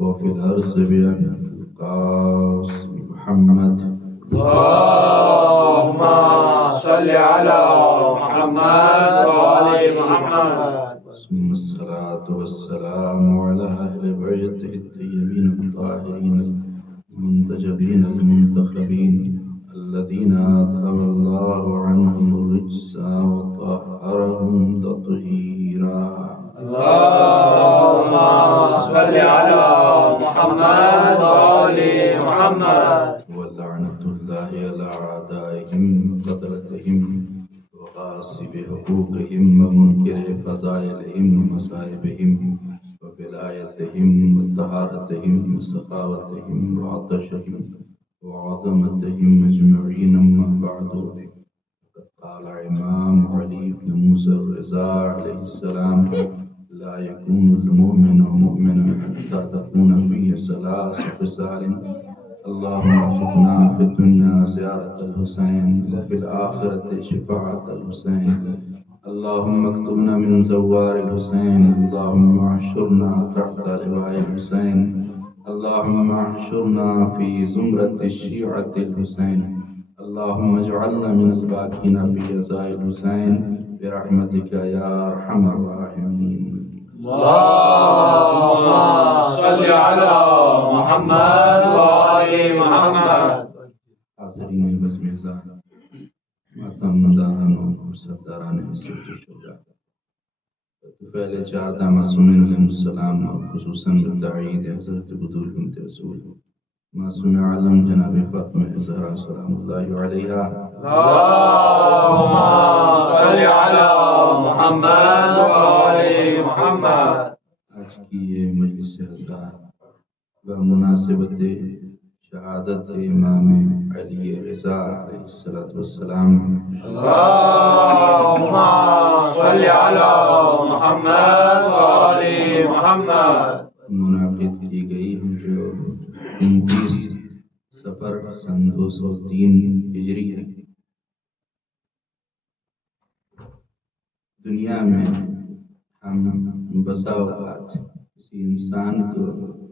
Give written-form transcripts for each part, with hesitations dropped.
وفي الأرض بأبي القاسم محمد. اللهم صل على محمد وآل محمد. ثم الصلاة والسلام على أهل بيته الطيبين الطاهرين المنتجبين المنتخبين الذين أذهب الله عنهم الرجس وطهرهم تطهيرا. اللهم صل على محمد وآل محمد. ولعنة الله على أعدائهم وقتلتهم وغاصب حقوقهم ومنكر فضائلهم ومصائبهم وولايتهم وطهارتهم وسخاوتهم وعطشهم وعظمتهم أجمعين. أما بعد، فقد قال إمام علي بن موسى الرضا عليه السلام: لا يكون المؤمن مؤمنا حتى تكون فيه ثلاث خصال. اللهم ارزقنا في الدنيا زيارة الحسين وفي الآخرة شفاعة الحسين. اللهم اكتبنا من زوار الحسين. اللهم احشرنا تحت لواء الحسين. اللهم احشرنا في زمرة الشيعة الحسين. اللهم اجعلنا من الباقين في عزاء الحسين برحمتك يا أرحم الراحمين. اللهم صل على محمد وآل محمد. حاضرین بزم ازاں ماتم و سرداران مصر کے شجاع طفیل چہردہ معصومین علیہ السلام اور خصوصاً بالتعیید حضرت بدول بنت رسول معصوم عالم جناب فاطمہ زہرا سلام اللہ علیہا. اللهم صل على محمد وآل محمد. آج کی یہ مجلس عزا بمناسبت شہادت امام علی رضا علیہ السلام اللهم صل على محمد وآل محمد منعقد کی گئی ہے، جو 29 سفر سن 203 ہجری ہے. دنیا میں ہم بسا اوقات کسی انسان کو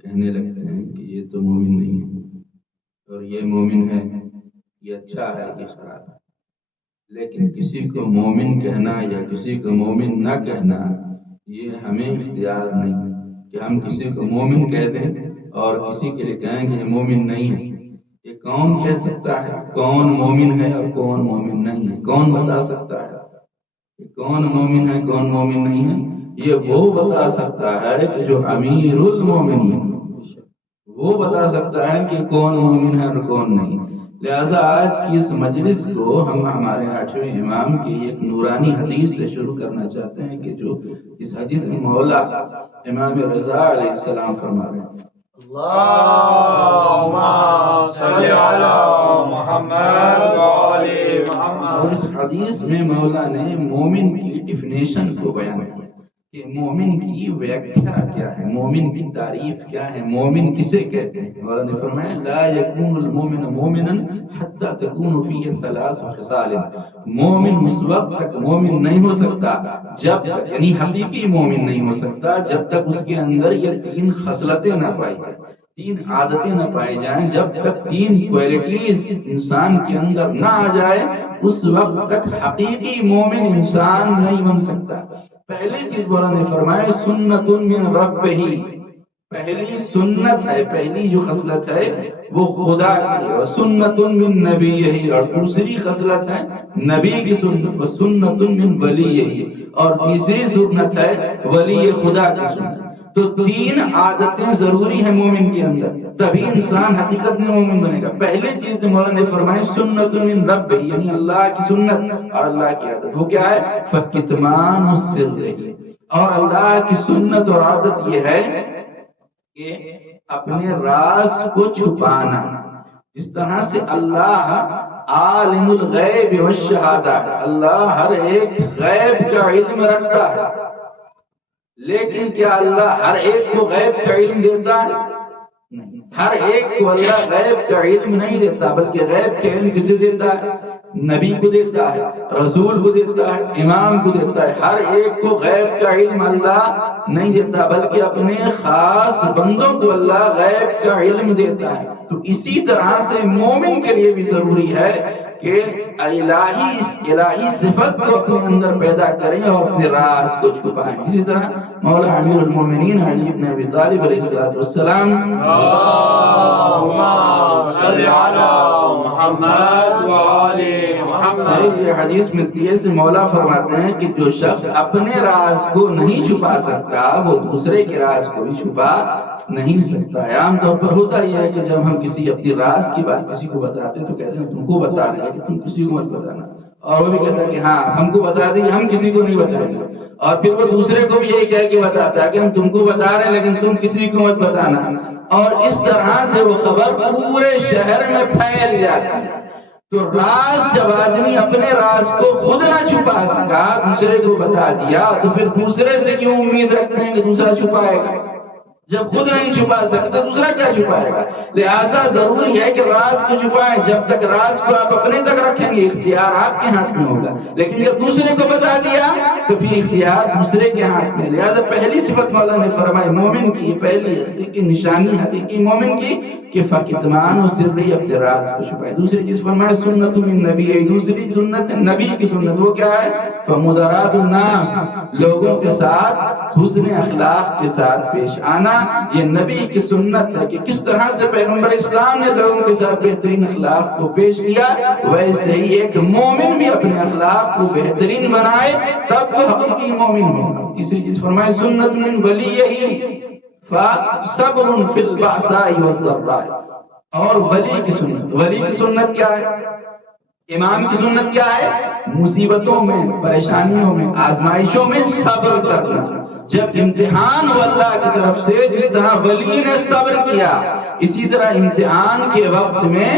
کہنے لگتے ہیں کہ یہ تو مومن نہیں ہے، اور یہ مومن ہے، یہ اچھا ہے، یہ خراب ہے. لیکن کسی کو مومن کہنا یا کسی کو مومن نہ کہنا یہ ہمیں اختیار نہیں کہ ہم کسی کو مومن کہہ دیں اور کسی کے لیے کہیں کہ یہ مومن نہیں ہے. یہ کون کہہ سکتا ہے کون مومن ہے اور کون مومن نہیں ہے؟ کون بتا سکتا ہے کہ کون مومن ہے کون مومن نہیں ہے؟ یہ وہ بتا سکتا ہے کہ جو امیر المومنین، وہ بتا سکتا ہے کہ کون مومن ہے اور کون نہیں. لہذا آج کی اس مجلس کو ہم ہمارے 8ویں امام کی ایک نورانی حدیث سے شروع کرنا چاہتے ہیں کہ جو اس حدیث میں مولا امام رضا علیہ السلام فرما رہے ہیں: اللهم صل على محمد وآل محمد. اور اس حدیث میں مولا نے مومن کی ڈیفینیشن کو بیان کیا کہ مومن کی ویکھیا کیا ہے، مومن کی تعریف کیا ہے، مومن کسے کہتے ہیں. مولا نے فرمایا: لا يكون المؤمن مؤمنا حتى تكون فيه ثلاث خصال. مومن اس وقت تک مومن نہیں ہو سکتا جب تک، یعنی حقیقی مومن نہیں ہو سکتا جب تک اس کے اندر یہ 3 خصلتیں نہ پائی جائیں، 3 عادتیں نہ پائی جائیں. جب تک 3 کوالٹیز انسان کے اندر نہ آ جائے اس وقت تک حقیقی مومن انسان نہیں بن سکتا. پہلی چیز مولا نے فرمایا: سنت من ربہ. پہلی سنت ہے، پہلی جو خصلت ہے وہ خدا کی، اور سنت من نبیہ، اور دوسری خصلت ہے نبی کی سنت، و سنت من ولیہ، اور تیسری سنت ہے ولی خدا کی سنت. تو 3 عادتیں ضروری ہیں مومن کے اندر، تبھی انسان حقیقت میں مومن بنے گا. پہلی چیز جو مولا نے فرمائی سنت من ربہ، یعنی اللہ کی سنت اور اللہ کی عادت. وہ کیا ہے؟ فکتمان السر. اور اللہ کی سنت اور عادت یہ ہے کہ اپنے راز کو چھپانا. اس طرح سے اللہ عالم الغیب والشہادہ ہے، اللہ ہر ایک غیب کا علم رکھتا ہے. لیکن کیا اللہ ہر ایک کو غیب کا علم دیتا ہے؟ نہیں. ہر ایک کو اللہ غیب کا علم نہیں دیتا، بلکہ غیب کا علم کسے دیتا ہے؟ نبی کو دیتا ہے، رسول کو دیتا ہے، امام کو دیتا ہے، ہر ایک کو غیب کا علم اللہ نہیں دیتا، بلکہ اپنے خاص بندوں کو اللہ غیب کا علم دیتا ہے۔ تو اسی طرح سے مومن کے لیے بھی ضروری ہے کہ الہی صفت کو اپنے اندر پیدا کریں اور اپنے راز کو چھپائیں۔ اسی طرح مولا امیر المومنین علی بن ابی طالب علیہ السلام اللہم صلی علی محمد وآل محمد، یہ حدیث ملتی ہے سے مولا فرماتے ہیں کہ جو شخص اپنے راز کو نہیں چھپا سکتا وہ دوسرے کے راز کو بھی چھپا نہیں سکتا ہے۔ عام طور پر ہوتا یہ ہے کہ جب ہم کسی اپنی راز کی بات کسی کو بتاتے ہیں تو کہتے ہیں تم کو بتا رہے ہیں کہ تم کسی کو مت بتانا، اور وہ بھی کہتا ہے کہ ہاں ہم کو بتا دی ہم کسی کو نہیں بتائیں گے، اور پھر وہ دوسرے کو بھی یہی کہہ کے بتاتا ہے کہ ہم تم کو بتا رہے ہیں لیکن تم کسی کو مت بتانا، اور اس طرح سے وہ خبر پورے شہر میں پھیل جاتی ہے۔ تو راز جب آدمی اپنے راز کو خود نہ چھپا سکا دوسرے کو بتا دیا تو پھر دوسرے سے کیوں امید رکھتے ہیں کہ دوسرا چھپائے گا؟ جب خود نہیں چھپا سکتا دوسرا کیا چھپائے گا؟ لہذا ضروری ہے کہ راز کو چھپائیں۔ جب تک راز کو آپ اپنے تک رکھیں گے اختیار آپ کے ہاتھ میں ہوگا، لیکن جب دوسرے کو بتا دیا تو پھر اختیار دوسرے کے ہاتھ میں۔ لہذا پہلی صفت مولا نے فرمائی مومن کی، یہ پہلی حقیقی نشانی حقیقی مومن کی کہ فکتمان و سری اپنے راز کو چھپائے۔ دوسری چیز فرمائے سنت من نبی، دوسری سنت نبی کی سنت، وہ کیا ہے؟ فمدارات الناس، لوگوں کے ساتھ حسن اخلاق کے ساتھ پیش آنا، یہ نبی کی سنت ہے کہ کس طرح سے پیغمبر اسلام نے لوگوں کے ساتھ بہترین اخلاق کو پیش کیا، ویسے ہی ایک مومن بھی اپنے اخلاق کو بہترین بنائے تب وہ حقیقی مومن ہوگا۔ تیسری چیز فرمائے سنت من ولیہ فصبر فی البأساء والضراء، اور ولی کی سنت، ولی کی سنت کیا ہے؟ امام کی سنت کیا ہے؟ مصیبتوں میں، پریشانیوں میں، آزمائشوں میں صبر کرنا۔ جب امتحان ہو اللہ کی طرف سے، جس طرح ولی نے صبر کیا اسی طرح امتحان کے وقت میں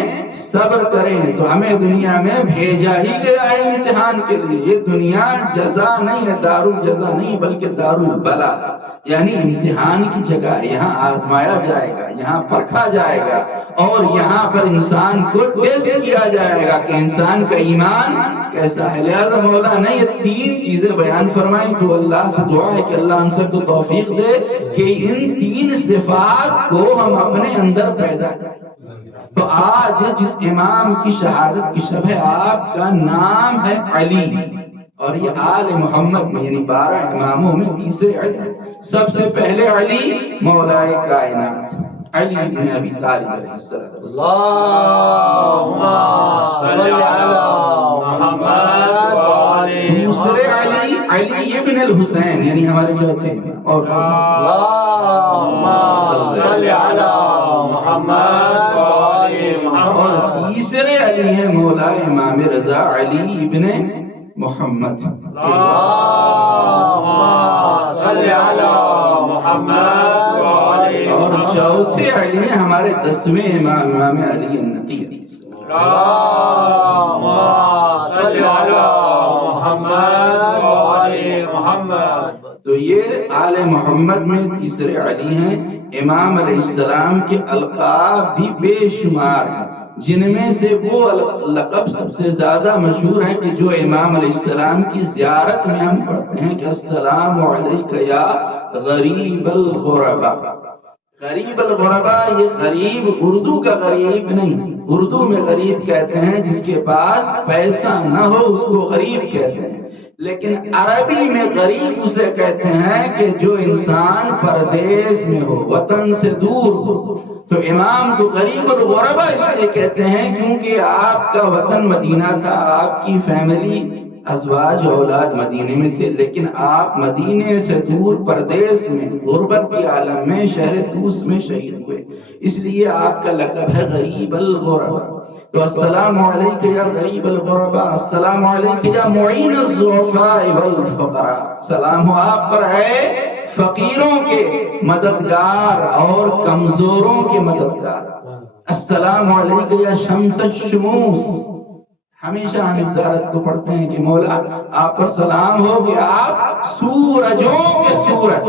صبر کریں۔ تو ہمیں دنیا میں بھیجا ہی گیا ہے امتحان کے لیے، یہ دنیا جزا نہیں ہے، دارالجزا نہیں بلکہ دارالبلا، یعنی امتحان کی جگہ ہے۔ یہاں آزمایا جائے گا، یہاں پرکھا جائے گا، اور یہاں پر انسان کو ٹیسٹ کیا جائے گا کہ انسان کا ایمان کیسا ہے۔ لہذا مولا نے یہ تین چیزیں بیان فرمائیں تو اللہ سے دعا ہے کہ اللہ ہم سب کو توفیق دے کہ ان تین صفات کو ہم اپنے اندر پیدا کریں۔ تو آج جس امام کی شہادت کی شب ہے آپ کا نام ہے علی، اور یہ آل محمد میں یعنی 12 اماموں میں تیسرے علی۔ سب سے پہلے علی مولا کائنات علی بن ابی طالب علیہ السلام۔ اللہم صلی علی محمد وآل دوسرے علی علی ابن الحسین یعنی ہمارے چوتھے، اور اللہم صلی علی محمد وآل محمد، اور تیسرے علی ہے مولا امام رضا علی ابن محمد۔ اللہم صلی علی محمد وآل اور محمد، چوتھے علی ہیں ہمارے 10ویں امام امام علی النقی علیہ السلام۔ اللہم صلی علی محمد وآل محمد۔ تو یہ آل محمد میں تیسرے علی ہیں۔ امام علیہ السلام کے القاب بھی بے شمار ہیں، جن میں سے وہ لقب سب سے زیادہ مشہور ہے کہ جو امام علیہ السلام کی زیارت میں ہم پڑھتے ہیں کہ السلام علیک یا غریب الغربا۔ غریب الغربا، یہ غریب اردو کا غریب نہیں، اردو میں غریب کہتے ہیں جس کے پاس پیسہ نہ ہو اس کو غریب کہتے ہیں، لیکن عربی میں غریب اسے کہتے ہیں کہ جو انسان پردیس میں ہو، وطن سے دور ہو۔ تو امام کو غریب الغربا اس لیے کہتے ہیں کیونکہ آپ کا وطن مدینہ تھا، آپ کی فیملی ازواج اولاد مدینے میں تھے، لیکن آپ مدینے سے دور پردیس میں غربت کے عالم میں شہر طوس میں شہید ہوئے، اس لیے آپ کا لقب ہے غریب الغربا۔ تو السلام علیک یا غریب الغربا، السلام علیک یا معین الضعفاء والفقراء، سلام ہو آپ پر ہے فقیروں کے مددگار اور کمزوروں کے مددگار۔ السلام علیک یا شمس الشموس، ہمیشہ ہم اس زیارت کو پڑھتے ہیں کہ مولا آپ پر سلام ہو کہ آپ سورجوں کے سورج،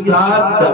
7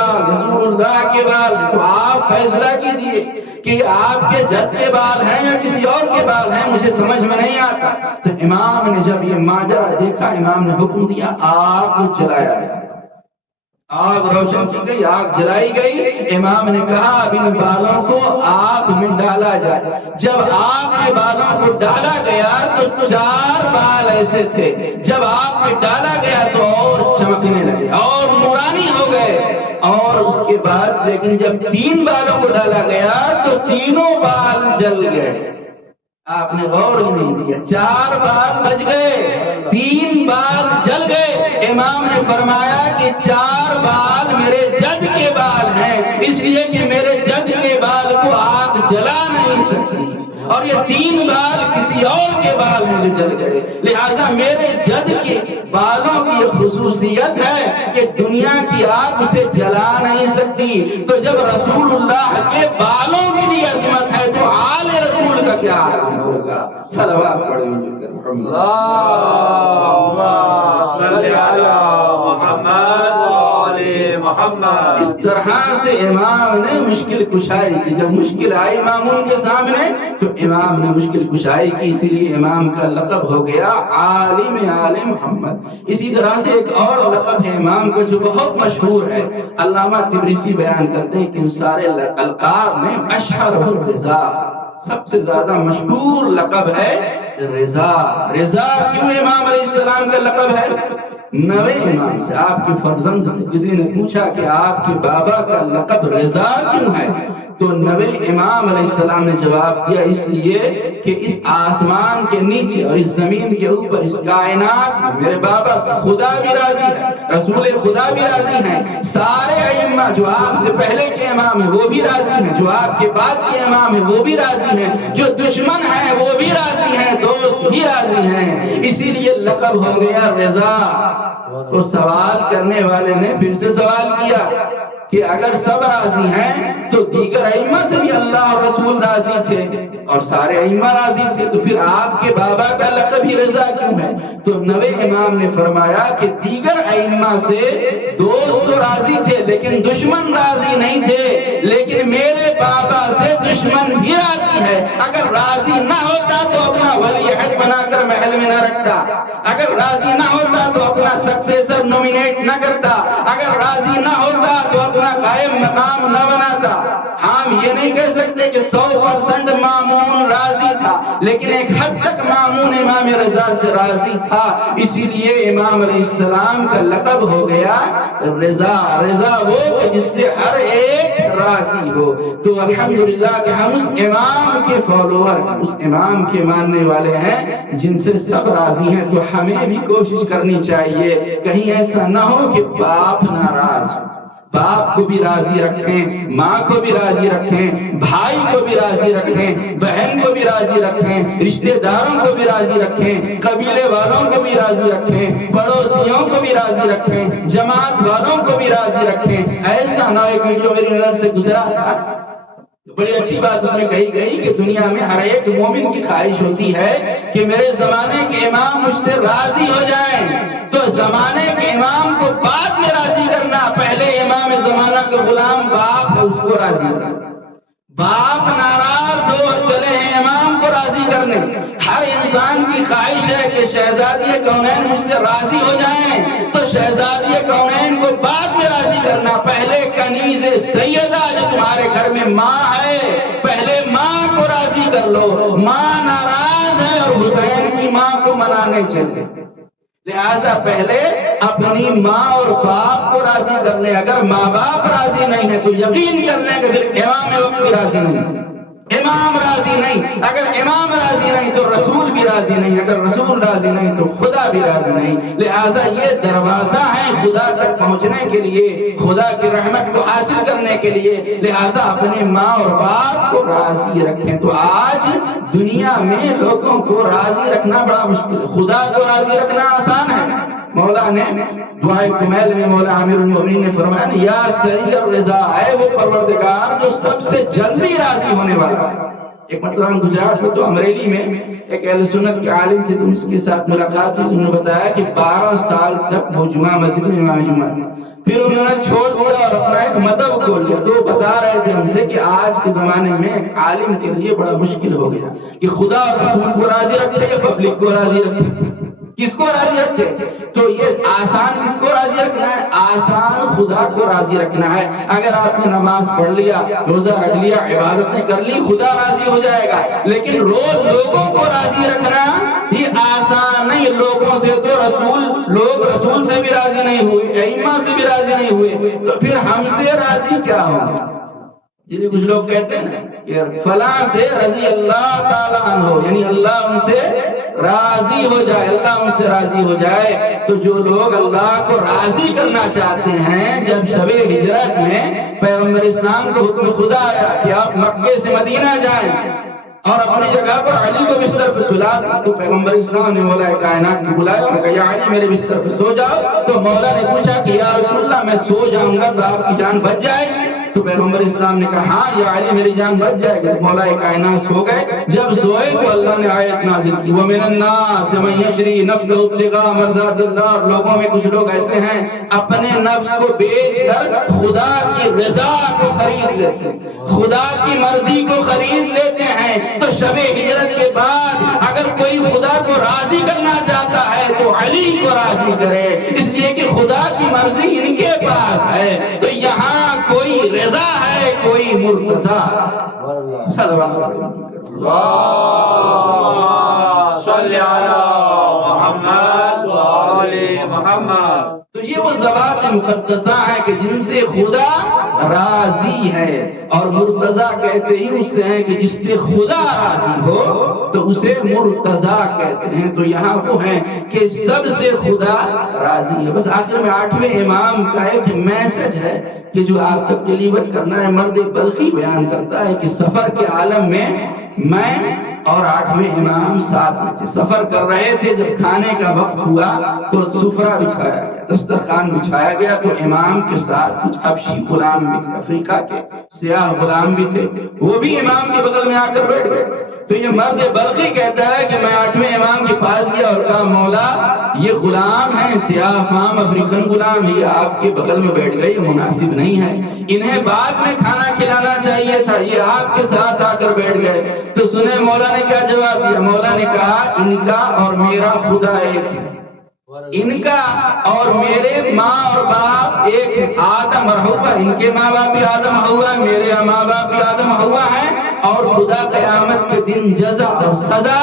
بال رسول اللہ کے بال ہیں، تو آپ فیصلہ کیجئے کہ آپ کے جد کے بال ہیں یا کسی اور کے بال ہیں، مجھے سمجھ میں نہیں آتا۔ تو امام نے جب یہ ماجرا دیکھا، امام نے حکم دیا آگ جلایا گیا، آگ روشن کی گئی، آگ جلائی گئی۔ امام نے کہا اب ان بالوں کو آگ میں ڈالا جائے۔ جب آگ میں بالوں کو ڈالا گیا تو 4 بال ایسے تھے، جب آگ میں ڈالا گیا تو اور چمکنے لگے اور نورانی ہو گئے۔ اور اس کے بعد لیکن جب 3 بالوں کو ڈالا گیا تو تینوں بال جل گئے۔ آپ نے غور ہی نہیں کیا، 4 بال بچ گئے، 3 بال جل گئے۔ امام نے فرمایا کہ 4 بال میرے جد کے بال ہیں، اس لیے کہ میرے جد کے بال کو آگ جلا نہیں سکتی، اور یہ 3 بال کسی اور کے بال ہیں جو جل گئے۔ لہذا میرے جد کے بالوں کی یہ خصوصیت ہے کہ دنیا کی آگ اسے جلا نہیں سکتی۔ تو جب رسول اللہ کے بالوں کی بھی عظمت ہے تو آل رسول کا کیا حال ہوگا؟ صلوات پڑھیں اللہم صلی علی محمد وآل محمد۔ اس طرح سے امام نے مشکل کشائی کی، جب مشکل آئی مامون کے سامنے تو امام نے مشکل کشائی کی، اسی لیے امام کا لقب ہو گیا عالم آل محمد۔ اسی طرح سے ایک اور لقب ہے امام کا جو بہت مشہور ہے، علامہ تبریسی بیان کرتے ہیں کہ ان سارے القاب میں اشہر الرضا، سب سے زیادہ مشہور لقب ہے رضا۔ رضا کیوں امام علیہ السلام کا لقب ہے؟ نوے امام سے، آپ کے فرزند سے کسی نے پوچھا کہ آپ کے بابا کا لقب رضا کیوں ہے؟ تو نوے امام علیہ السلام نے جواب دیا اس لیے کہ اس آسمان کے نیچے اور اس زمین کے اوپر اس کائنات میں میرے بابا سے خدا بھی راضی ہے، رسول خدا بھی راضی ہیں، سارے ائمہ جو آپ سے پہلے کے امام ہیں وہ بھی راضی ہیں، جو آپ کے بعد کے امام ہیں وہ بھی راضی ہیں، جو دشمن ہیں وہ بھی راضی ہیں، دوست بھی راضی ہیں، اسی لیے لقب ہو گیا رضا۔ تو سوال کرنے والے نے پھر سے سوال کیا کہ اگر سب راضی ہیں تو دیگر ائمہ سے بھی اللہ اور رسول راضی تھے اور سارے ائمہ راضی تھے، تو پھر آپ کے بابا کا لقب ہی رضا کیوں ہے؟ تو نوے امام نے فرمایا کہ دیگر ائمہ سے دوست تو راضی تھے لیکن دشمن راضی نہیں تھے، لیکن میرے بابا سے دشمن بھی راضی ہے۔ اگر راضی نہ ہوتا تو اپنا ولی عہد بنا کر محل میں نہ رکھتا، اگر راضی نہ ہوتا تو اپنا سکسیسر نومینیٹ نہ کرتا، اگر راضی نہ ہوتا تو اپنا قائم مقام نہ بناتا۔ ہم یہ نہیں کہہ سکتے کہ 100% مامون راضی تھا، لیکن ایک حد تک مامون امام رضا سے راضی تھا، اسی لیے امام علیہ السلام کا لقب ہو گیا رضا۔ رضا وہ کہ جس سے ہر ایک راضی ہو۔ تو الحمدللہ کہ ہم اس امام کے فالوور، اس امام کے ماننے والے ہیں جن سے سب راضی ہیں، تو ہمیں بھی کوشش کرنی چاہیے کہیں ایسا نہ ہو کہ باپ ناراض ہو۔ باپ کو بھی راضی رکھیں، ماں کو بھی راضی رکھیں، بھائی کو بھی راضی رکھیں، بہن کو بھی راضی رکھیں، رشتہ داروں کو بھی راضی رکھیں، قبیلے والوں کو بھی راضی رکھیں، پڑوسیوں کو بھی راضی رکھیں، جماعت والوں کو بھی راضی رکھیں۔ ایسا نہ ہو کہ جو میری نظر سے گزرا تھا، بڑی اچھی بات اس میں کہی گئی کہ دنیا میں ہر ایک مومن کی خواہش ہوتی ہے کہ میرے زمانے کے امام مجھ سے راضی ہو جائیں، تو زمانے کے امام کو بعد میں راضی کرنا، پہلے امام زمانہ کا غلام باپ ہے اس کو راضی کرنا۔ باپ ناراض ہو اور چلے ہیں امام کو راضی کرنے۔ ہر انسان کی خواہش ہے کہ شہزادی کونین مجھ سے راضی ہو جائیں، تو شہزادی کونین کو بعد میں راضی کرنا، پہلے کنیز سیدہ جو تمہارے گھر میں ماں ہے پہلے ماں کو راضی کر لو۔ ماں ناراض ہے اور حسین کی ماں کو منانے چلے، لہذا پہلے اپنی ماں اور باپ کو راضی کر لیں۔ اگر ماں باپ راضی نہیں ہے تو یقین کر لیں کہ پھر امام وقت بھی راضی نہیں، امام راضی نہیں، اگر امام راضی نہیں تو رسول بھی راضی نہیں، اگر رسول راضی نہیں تو خدا بھی راضی نہیں۔ لہذا یہ دروازہ ہے خدا تک پہنچنے کے لیے، خدا کی رحمت کو حاصل کرنے کے لیے، لہذا اپنے ماں اور باپ کو راضی رکھیں۔ تو آج دنیا میں لوگوں کو راضی رکھنا بڑا مشکل ہے، خدا کو راضی رکھنا آسان ہے۔ مولا نے دعائے کمیل میں مولا امیر المومنین نے فرمایا یا سریع الرضا، ہے وہ پروردگار جو سب سے جلدی راضی ہونے والا ہے۔ ایک مرتبہ ہم گجرات میں تو امریلی میں ایک اہل سنت کے عالم تھے، تو اس کے ساتھ ملاقات ہوئی، انہوں نے بتایا کہ 12 سال تک وہ جمعہ مسجد میں امام جمعہ تھے، پھر انہوں نے چھوڑ دیا اور اپنا ایک مذہب کھول لیا. تو بتا رہے تھے ہم سے کہ آج کے زمانے میں ایک عالم کے لیے بڑا مشکل ہو گیا کہ خدا اور رسول کو راضی رکھے یا پبلک کو راضی رکھے. کس کو راضی رکھے؟ تو یہ آسان کس کو راضی رکھنا ہے؟ آسان خدا کو راضی رکھنا ہے. اگر آپ نے نماز پڑھ لیا، روزہ رکھ لیا، عبادتیں کر لی، خدا راضی ہو جائے گا. لیکن روز لوگوں کو راضی رکھنا یہ آسان نہیں. لوگوں سے تو لوگ رسول سے بھی راضی نہیں ہوئے، ائمہ سے بھی راضی نہیں ہوئے، تو پھر ہم سے راضی کیا ہوں؟ جنہیں کچھ لوگ کہتے ہیں نا کہ فلاں سے رضی اللہ تعالیٰ عنہ، یعنی اللہ ان سے راضی ہو جائے، اللہ ان سے راضی ہو جائے. تو جو لوگ اللہ کو راضی کرنا چاہتے ہیں، جب شب ہجرت میں پیغمبر اسلام کو حکم خدا آیا کہ آپ مکے سے مدینہ جائیں اور اپنی جگہ پر علی کو بستر پہ سلا دیں، تو پیغمبر اسلام نے مولا کائنات کو بلایا اور کہا یا علی میرے بستر پہ سو جاؤ. تو مولا نے پوچھا کہ یا رسول اللہ میں سو جاؤں گا تو آپ کی جان بچ جائے گی؟ تو پیغمبر اسلام نے کہا ہاں یا علی میری جان بچ جائے گی. مولا کائنات سو گئے. جب سوئے تو اللہ نے آیت نازل کی وَمِنَ النَّاسِ مَن يَشْرِي نَفْسَهُ ابْتِغَاءَ مَرْضَاتِ اللَّهِ. لوگوں میں کچھ لوگ ایسے ہیں اپنے نفس کو بیچ کر خدا کی رضا کو خرید لیتے ہیں، خدا کی مرضی کو خرید لیتے ہیں. تو شب ہجرت کے بعد اگر کوئی خدا کو راضی کرنا چاہتا ہے تو علی کو راضی کرے، اس لیے کہ خدا کی مرضی ان کے پاس ہے. تو یہاں کوئی رضا ہے، کوئی مرتضی. صلی اللہ علیہ وسلم. صلی علی محمد و آل محمد. تو یہ وہ ذوات مقدسہ ہیں کہ جن سے خدا راضی ہے، اور مرتضی کہتے ہی اس سے ہیں کہ جس سے خدا راضی ہو تو اسے مرتضی کہتے ہیں. تو یہاں وہ ہیں کہ سب سے خدا راضی ہے. بس آخر میں 8ویں امام کا ایک میسج ہے کہ جو آپ تک ڈیلیور کرنا ہے. مرد بلخی بیان کرتا ہے کہ سفر کے عالم میں اور 8ویں امام ساتھ میں تھے. سفر کر رہے تھے، جب کھانے کا وقت ہوا تو سفرہ بچھایا گیا، دسترخوان بچھایا گیا. تو امام کے ساتھ کچھ حبشی غلام بھی تھے، افریقہ کے سیاہ غلام بھی تھے، وہ بھی امام کے بغل میں آ کر بیٹھ گئے. تو یہ مرد بلخی کہتا ہے کہ میں 8ویں امام کے پاس گیا اور کہا مولا یہ غلام ہیں، سیاہ فام افریقن غلام، یہ آپ کے بغل میں بیٹھ گئے، یہ مناسب نہیں ہے، انہیں بعد میں کھانا کھلانا چاہیے تھا، یہ آپ کے ساتھ آ کر بیٹھ گئے. تو سنے مولا نے کیا جواب دیا. مولا نے کہا ان کا اور میرا خدا ایک ہے، ان کا اور میرے ماں اور باپ ایک آدم اور حوا، ان کے ماں باپ بھی آدم حوا، میرے ماں باپ بھی آدم حوا ہیں. اور خدا قیامت کے دن جزا اور سزا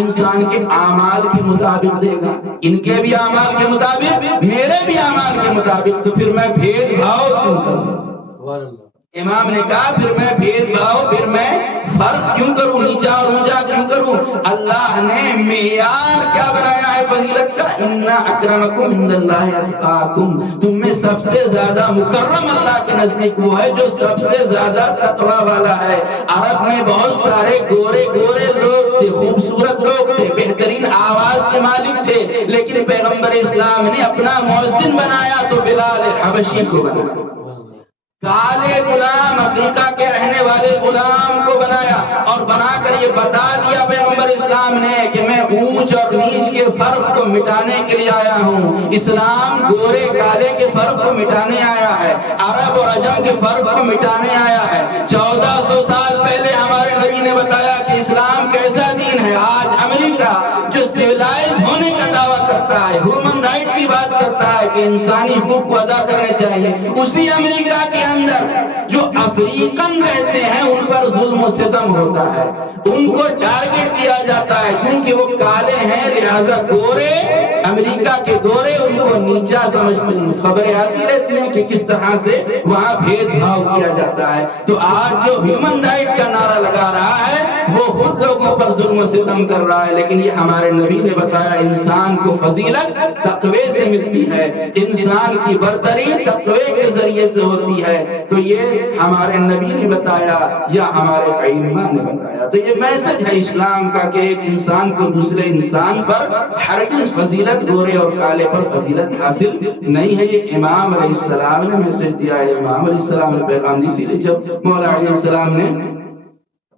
انسان کے اعمال کے مطابق دے گا، ان کے بھی اعمال کے مطابق، میرے بھی اعمال کے مطابق. تو پھر میں بھید بھاؤ کیوں کروں؟ امام نے کہا پھر میں بھید بھاؤ، پھر میں فرق کیوں کروں، نیچا اور اونچا کیوں کروں؟ اللہ نے معیار کیا بنایا ہے فضیلت کا؟ ان اکرمکم عند اللہ اتقاکم. تم میں سب سے زیادہ مکرم اللہ کے نزدیک وہ ہے جو سب سے زیادہ تقوی والا ہے. عرب میں بہت سارے گورے لوگ تھے، خوبصورت لوگ تھے، بہترین آواز کے مالک تھے، لیکن پیغمبر اسلام نے اپنا مؤذن بنایا تو بلال حبشی کو بنایا. کالے غلام، افریقہ کے رہنے والے غلام کو بنایا اور بنا کر یہ بتا دیا پیغمبر اسلام نے کہ میں اونچ اور نیچ کے فرق کو مٹانے کے لیے آیا ہوں. اسلام گورے کالے کے فرق کو مٹانے آیا ہے، عرب اور عجم کے فرق کو مٹانے آیا ہے. 1400 سال پہلے ہمارے نبی نے بتایا کہ اسلام کیسا دین ہے. آج امریکہ جو سویلائز ہونے کا دعویٰ کرتا ہے، ہیومن رائٹ کی بات کرتا ہے کہ انسانی حقوق کو ادا کرنے چاہیے، اسی امریکہ کے اندر جو افریقن رہتے ہیں ان پر ظلم و ستم ہوتا ہے، ان کو ٹارگٹ دیا جاتا ہے کیونکہ وہ کالے ہیں، لہذا گورے، امریکہ کے گورے ان کو نیچا سمجھتے ہیں. خبریں آتی رہتی ہیں کہ کس طرح سے وہاں بھید بھاؤ کیا جاتا ہے. تو آج جو ہیومن رائٹ کا نعرہ لگا رہا ہے وہ خود لوگوں پر ظلم و ستم کر رہا ہے. لیکن یہ ہمارے نبی نے بتایا انسان کو فضیلت تقوی سے ملتی ہے، انسان کی برتری تقوی کے ذریعے سے ہوتی ہے. تو یہ ہمارے نبی نے بتایا یا ہمارے ائمہ نے بتایا. تو یہ میسج ہے اسلام کا کہ ایک انسان کو دوسرے انسان پر ہرگز فضیلت، گورے اور کالے پر فضیلت حاصل نہیں ہے. یہ امام علیہ السلام نے میسج دیا ہے، امام علیہ السلام نے پیغام دی. اسی لیے جب مولا علیہ السلام نے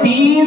3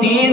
3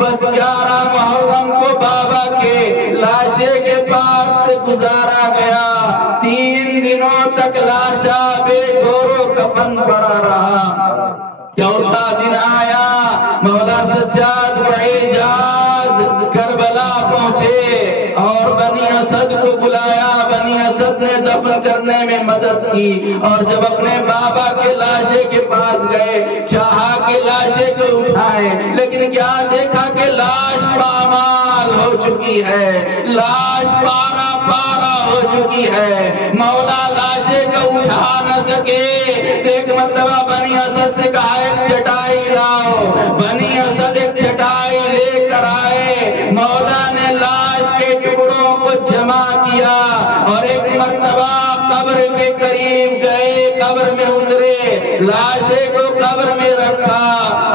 بس 11 محرم کو بابا کے لاشے کے پاس سے گزارا گیا. 3 دنوں تک لاشا بے گور و کفن پڑا رہا. چوتھا دن آیا، مولا سجاد باعجاز کربلا پہنچے اور بنی اسد کو بلایا. بنی اسد نے دفن کرنے میں مدد کی اور جب اپنے بابا کے لاشے کے پاس گئے چاہا کہ لاشے کو اٹھائیں، لیکن کیا دیکھا کہ لاش پامال ہو چکی ہے، لاش پارا پارا ہو چکی ہے. مولا لاشے کو اٹھا نہ سکے تو ایک مرتبہ بنی اسد سے کہا ایک چٹائی لاؤ. بنی اسد ایک چٹائی لے کر آئے. مولا نے لاش کے ٹکڑوں کو جمع کیا اور ایک مرتبہ قبر کے قریب گئے، قبر میں اترے، لاشے کو قبر میں رکھا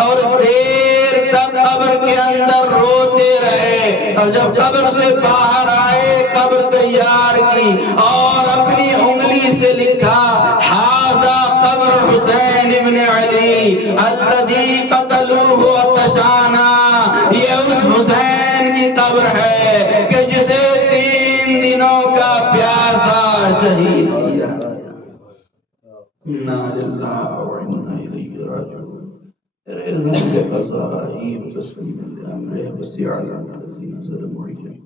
اور دیر تک قبر کے اندر روتے رہے. اور جب قبر سے باہر آئے قبر تیار کی اور اپنی انگلی سے لکھا ھذا قبر حسین ابن علی الذی قتلوہ وتشانا. یہ اس حسین کی قبر ہے کہ جسے 3 دنوں کا پیاسا شہید کیا. انا للہ و انا الیہ راجعون. رضا بقضائہ وتسلیم الامر وسیع الذین ظلموا علیہم.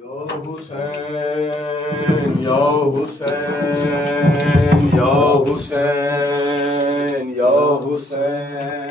یا حسین یا حسین یا حسین